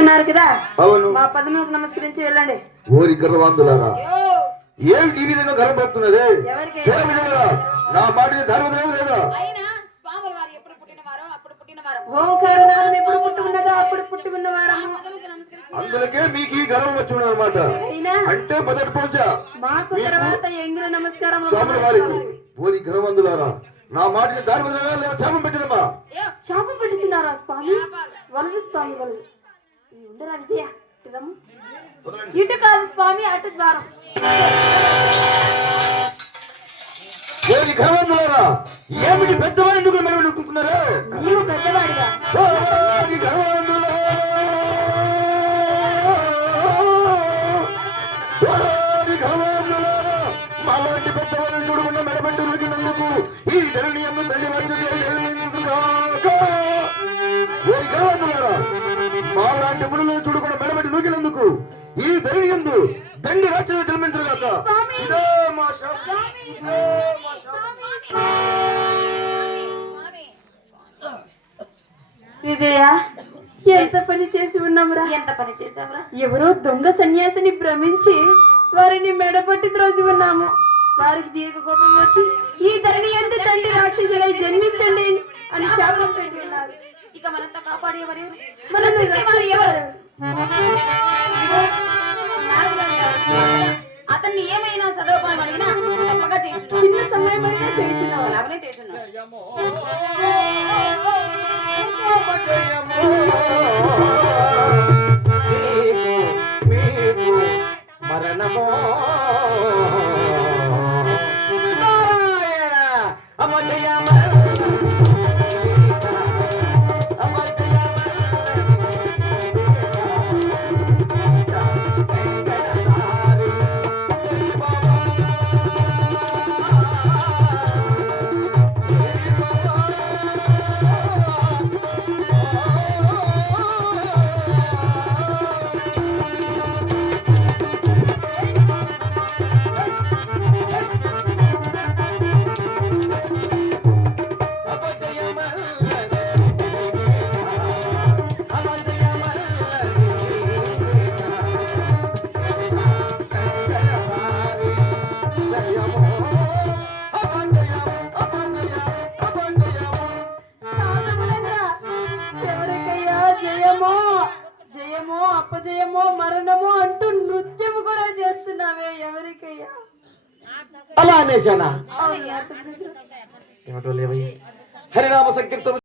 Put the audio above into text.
ఉన్నారు కదా అవును మా పదములకు నమస్కరించి వెళ్ళండి. ఓరి గర్వాంధులారా ఏమిటి ఈ విధంగా గర్వపడుతున్నదే? నా మాటని ధర్మం లేదా? ఓంకారనాథం ఎప్పుడు పుట్టి ఉన్నదో అప్పుడు పుట్టి ఉన్నవారము. అందుకే మీకు ఈ గర్వం వచ్చి ఉన్నది అనమాట. అంటే మొదటి పూజ మాకు తర్వాత ఎంగిల నమస్కారం. స్వామి వారికి ఓరి గర్వాంధులారా నా మాటని ధర్మం లేదా? శాపం పెట్టదమ్మా. శాపం పెట్టుచున్నారా స్వామి? వలదు స్వామి వలదు. ఉండరా విజయ ఇటు కాదు స్వామి అటు ద్వారం. ఓరి గర్వాంధులారా ఏమిటి పెద్దవాడు ఎందుకు మనం అనుకుంటున్నారా? నీవు పెద్దవాడిగా మాలాంటి పెద్దవాళ్ళని చూడకుండా మెడబెట్టి ఉరికినందుకు ఈ ధరణి అందు తండ్రి ఓరి గర్వాంధులారా మాలాంటి మునులను చూడకుండా మెడబెట్టి నూకినందుకు ఈ ధరణి ఎందు దండి రాజ్యం జన్మించరుగాక. ఇదే మా శాపం. విజయ ఎంత పని చేసి ఉన్నావురా? ఎంత పని చేసావురా? ఎవరో దొంగ సన్యాసిని భ్రమించి వారిని మెడపట్టి త్రోసి ఉన్నాము. వారికి దీర్ఘ కోపం వచ్చి ఈ ధరణి ఎంత తండ్రి రాక్షసులై జన్మించండి అని శాపం పెట్టి ఉన్నారు. ఇక మనతో కాపాడేవారు ఎవరు? మనల్ని ఎవరు? అతన్ని ఏమైనా చదవమని అడిగినా తప్పగా చేయించు. చిన్న సమయం అయినా చేయించిన అలాగనే చేస్తున్నాడు. మరణమో జయమో అపజయమో మరణమో అంటూ నృత్యము కూడా చేస్తున్నావే ఎవరికయ్యా? అలా అనేశానా? హరినామ సంకీర్తన